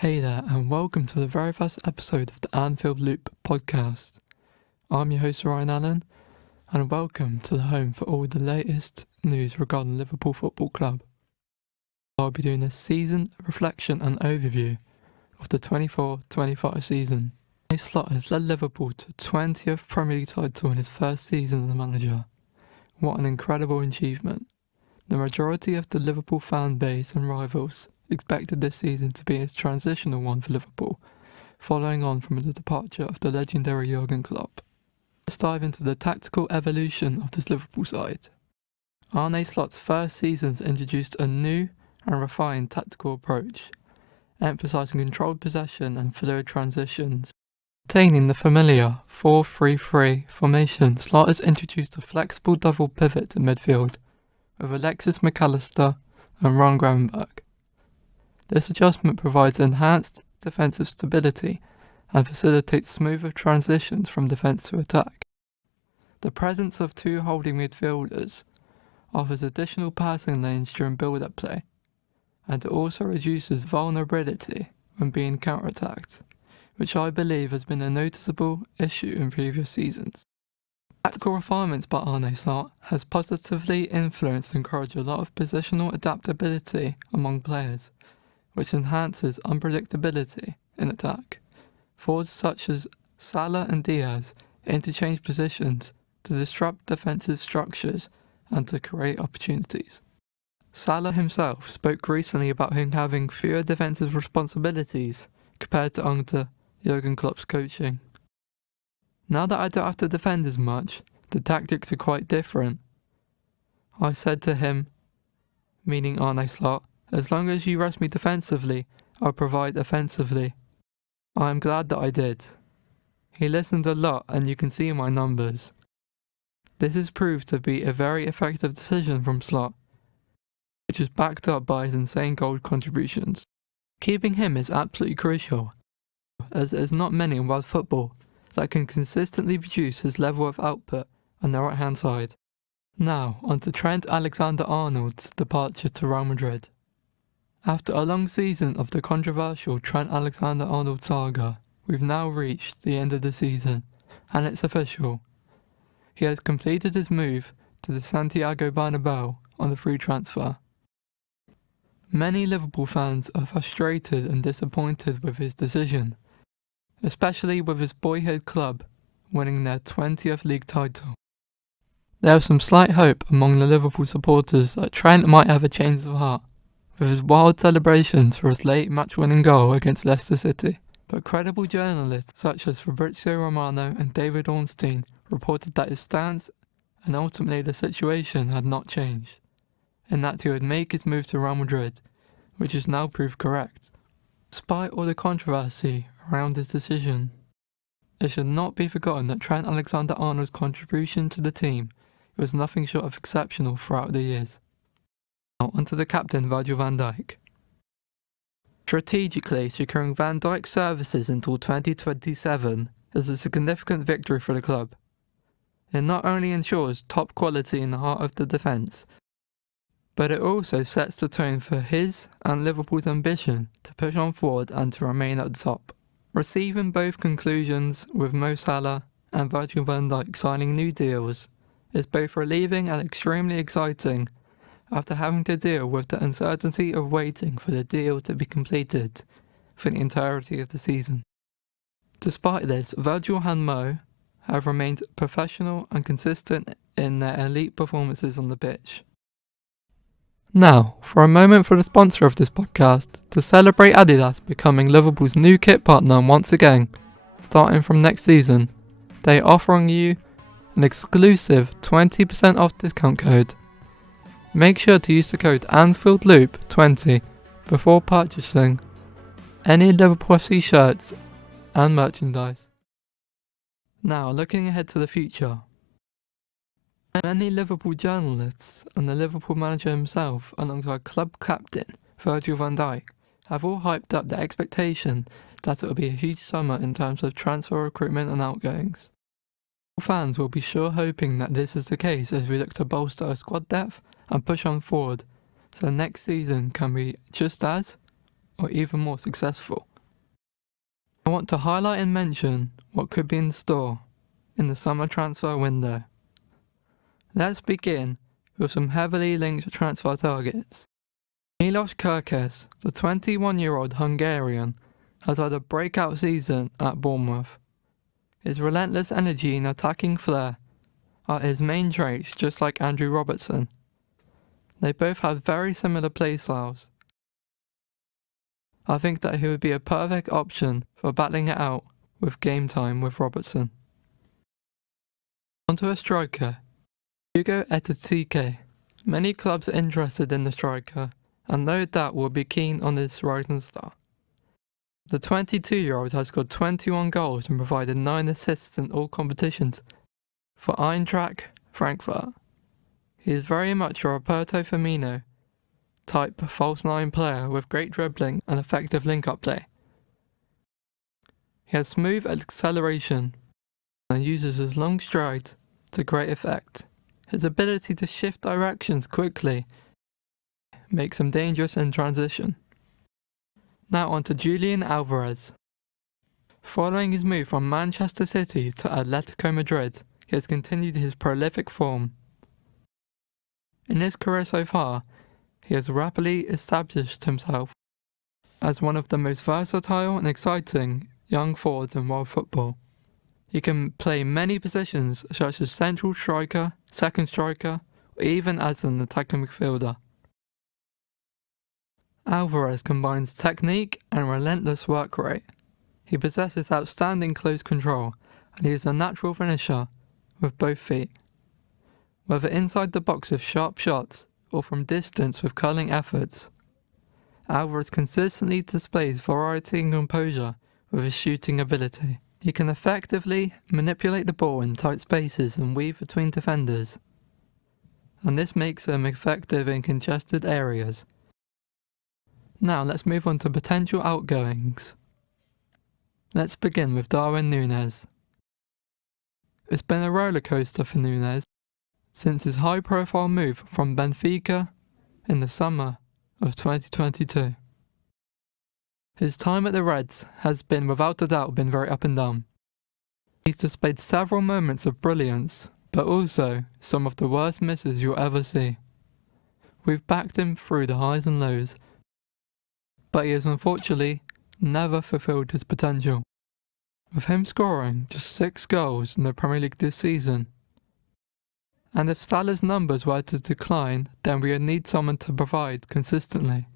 Hey there, and welcome to the very first episode of the Anfield Loop podcast. I'm your host Ryan Allen, and welcome to the home for all the latest news regarding Liverpool Football Club. I'll be doing a season reflection and overview of the 24-25 season. Arne Slot has led Liverpool to 20th Premier League title in his first season as manager. What an incredible achievement. The majority of the Liverpool fan base and rivals expected this season to be a transitional one for Liverpool, following on from the departure of the legendary Jurgen Klopp. Let's dive into the tactical evolution of this Liverpool side. Arne Slot's first seasons introduced a new and refined tactical approach, emphasising controlled possession and fluid transitions. Maintaining the familiar 4-3-3 formation, Slot has introduced a flexible double pivot in midfield, with Alexis McAllister and Ron Gravenberch. This adjustment provides enhanced defensive stability and facilitates smoother transitions from defence to attack. The presence of two holding midfielders offers additional passing lanes during build-up play, and it also reduces vulnerability when being counter-attacked, which I believe has been a noticeable issue in previous seasons. Tactical refinements by Arne Slot has positively influenced and encouraged a lot of positional adaptability among players, which enhances unpredictability in attack. Forwards such as Salah and Diaz interchange positions to disrupt defensive structures and to create opportunities. Salah himself spoke recently about him having fewer defensive responsibilities compared to under Jurgen Klopp's coaching. Now that I don't have to defend as much, the tactics are quite different. I said to him, meaning Arne Slot, as long as you rest me defensively, I'll provide offensively. I am glad that I did. He listened a lot, and you can see my numbers. This has proved to be a very effective decision from Slot, which is backed up by his insane goal contributions. Keeping him is absolutely crucial, as there's not many in world football that can consistently produce his level of output on the right-hand side. Now, on to Trent Alexander-Arnold's departure to Real Madrid. After a long season of the controversial Trent Alexander-Arnold saga, we've now reached the end of the season, and it's official. He has completed his move to the Santiago Bernabeu on a free transfer. Many Liverpool fans are frustrated and disappointed with his decision, especially with his boyhood club winning their 20th league title. There was some slight hope among the Liverpool supporters that Trent might have a change of heart, with his wild celebrations for his late match-winning goal against Leicester City. But credible journalists such as Fabrizio Romano and David Ornstein reported that his stance and ultimately the situation had not changed, and that he would make his move to Real Madrid, which has now proved correct. Despite all the controversy around his decision, it should not be forgotten that Trent Alexander-Arnold's contribution to the team was nothing short of exceptional throughout the years. Now onto the captain Virgil van Dijk. Strategically, securing Van Dijk's services until 2027 is a significant victory for the club. It not only ensures top quality in the heart of the defence, but it also sets the tone for his and Liverpool's ambition to push on forward and to remain at the top. Receiving both conclusions with Mo Salah and Virgil van Dijk signing new deals is both relieving and extremely exciting after having to deal with the uncertainty of waiting for the deal to be completed for the entirety of the season. Despite this, Virgil and Mo have remained professional and consistent in their elite performances on the pitch. Now, for a moment for the sponsor of this podcast, to celebrate Adidas becoming Liverpool's new kit partner once again, starting from next season, they are offering you an exclusive 20% off discount code. Make sure to use the code ANFIELDLOOP20 before purchasing any Liverpool FC shirts and merchandise. Now, looking ahead to the future. Many Liverpool journalists and the Liverpool manager himself, alongside club captain Virgil van Dijk, have all hyped up the expectation that it will be a huge summer in terms of transfer recruitment and outgoings. Fans will be sure hoping that this is the case as we look to bolster our squad depth and push on forward, so next season can be just as, or even more successful. want to highlight and mention what could be in store in the summer transfer window. Let's begin with some heavily linked transfer targets. Milos Kerkez, the 21-year-old Hungarian, has had a breakout season at Bournemouth. His relentless energy and attacking flair are his main traits, just like Andrew Robertson. They both have very similar play styles. I think that he would be a perfect option for battling it out with game time with Robertson. Onto a striker, Hugo Ekitike. Many clubs are interested in the striker, and no doubt will be keen on this rising star. The 22-year-old has scored 21 goals and provided 9 assists in all competitions for Eintracht Frankfurt. He is very much a Roberto Firmino type false nine player with great dribbling and effective link-up play. He has smooth acceleration and uses his long stride to great effect. His ability to shift directions quickly makes him dangerous in transition. Now on to Julian Alvarez. Following his move from Manchester City to Atletico Madrid, he has continued his prolific form. In his career so far, he has rapidly established himself as one of the most versatile and exciting young forwards in world football. He can play many positions such as central striker, second striker, or even as an attacking midfielder. Alvarez combines technique and relentless work rate. He possesses outstanding close control, and he is a natural finisher with both feet. Whether inside the box with sharp shots or from distance with curling efforts, Alvarez consistently displays variety and composure with his shooting ability. He can effectively manipulate the ball in tight spaces and weave between defenders, and this makes him effective in congested areas. Now let's move on to potential outgoings. Let's begin with Darwin Núñez. It's been a roller coaster for Núñez since his high-profile move from Benfica in the summer of 2022. His time at the Reds has without a doubt been very up and down. He's displayed several moments of brilliance, but also some of the worst misses you'll ever see. We've backed him through the highs and lows, but he has unfortunately never fulfilled his potential. With him scoring just 6 goals in the Premier League this season, and if Salah's numbers were to decline, then we would need someone to provide consistently.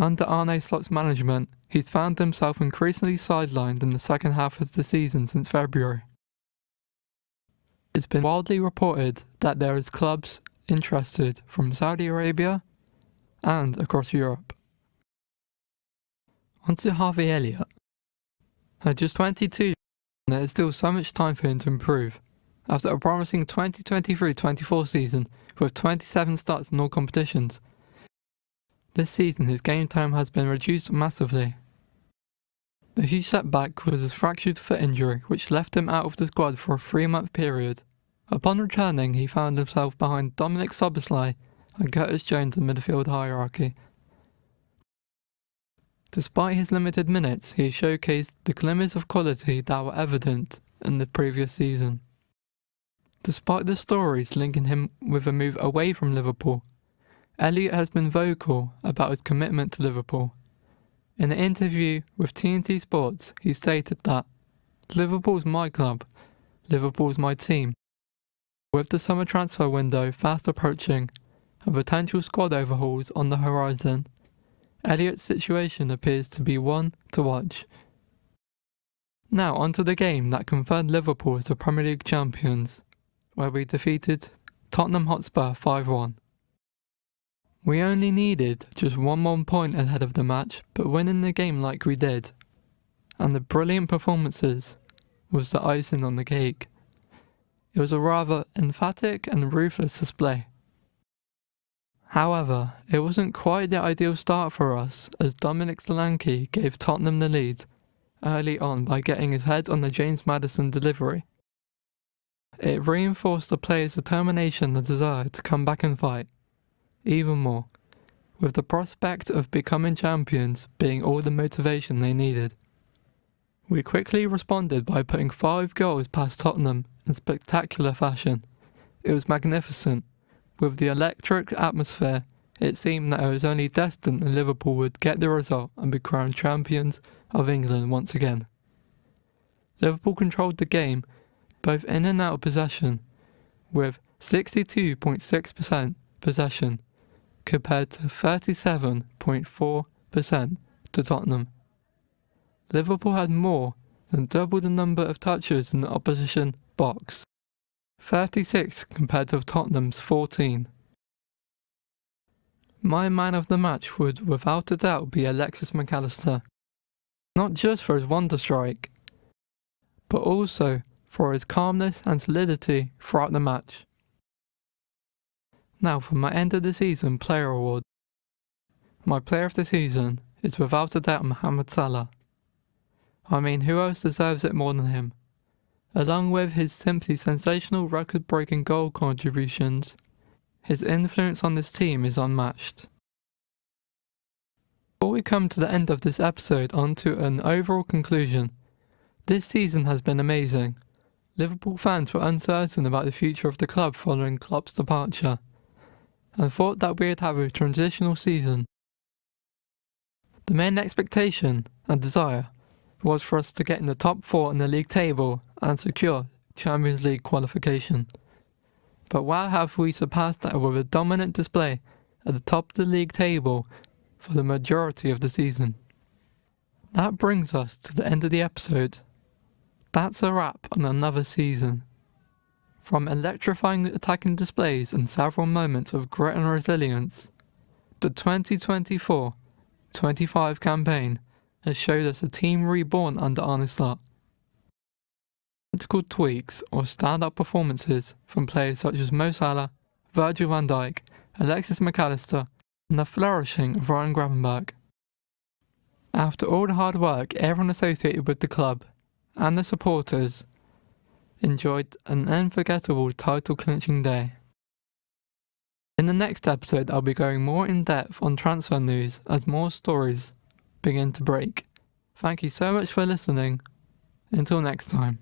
Under Arne Slot's management, he's found himself increasingly sidelined in the second half of the season since February. It's been widely reported that there is clubs interested from Saudi Arabia and across Europe. Onto Harvey Elliott. At just 22, there is still so much time for him to improve. After a promising 2023-24 season with 27 starts in all competitions, this season his game time has been reduced massively. The huge setback was his fractured foot injury, which left him out of the squad for a 3-month period. Upon returning, he found himself behind Dominic Szoboszlai and Curtis Jones in the midfield hierarchy. Despite his limited minutes, he showcased the glimmers of quality that were evident in the previous season. Despite the stories linking him with a move away from Liverpool, Elliott has been vocal about his commitment to Liverpool. In an interview with TNT Sports, he stated that, "Liverpool's my club, Liverpool's my team." With the summer transfer window fast approaching and potential squad overhauls on the horizon, Elliott's situation appears to be one to watch. Now onto the game that confirmed Liverpool as the Premier League champions, where we defeated Tottenham Hotspur 5-1. We only needed just one more point ahead of the match, but winning the game like we did, and the brilliant performances, was the icing on the cake. It was a rather emphatic and ruthless display. However, it wasn't quite the ideal start for us, as Dominic Solanke gave Tottenham the lead early on by getting his head on the James Maddison delivery. It reinforced the players' determination and desire to come back and fight, even more, with the prospect of becoming champions being all the motivation they needed. We quickly responded by putting 5 goals past Tottenham in spectacular fashion. It was magnificent. With the electric atmosphere, it seemed that it was only destined that Liverpool would get the result and be crowned champions of England once again. Liverpool controlled the game, both in and out of possession, with 62.6% possession compared to 37.4% to Tottenham. Liverpool had more than double the number of touches in the opposition box, 36 compared to Tottenham's 14. My man of the match would without a doubt be Alexis Mac Allister, not just for his wonder strike, but also for his calmness and solidity throughout the match. Now for my end of the season player award. My player of the season is without a doubt Mohamed Salah. I mean, who else deserves it more than him? Along with his simply sensational record-breaking goal contributions, his influence on this team is unmatched. Before we come to the end of this episode, on to an overall conclusion. This season has been amazing. Liverpool fans were uncertain about the future of the club following Klopp's departure, and thought that we'd have a transitional season. The main expectation and desire was for us to get in the top 4 in the league table and secure Champions League qualification. But why have we surpassed that with a dominant display at the top of the league table for the majority of the season? That brings us to the end of the episode. That's a wrap on another season. From electrifying attacking displays and several moments of grit and resilience, the 2024-25 campaign has showed us a team reborn under Arne Slot. Tactical tweaks or standout performances from players such as Mo Salah, Virgil van Dijk, Alexis Mac Allister, and the flourishing of Ryan Gravenberch. After all the hard work everyone associated with the club and the supporters enjoyed an unforgettable title-clinching day. In the next episode, I'll be going more in depth on transfer news as more stories begin to break. Thank you so much for listening. Until next time.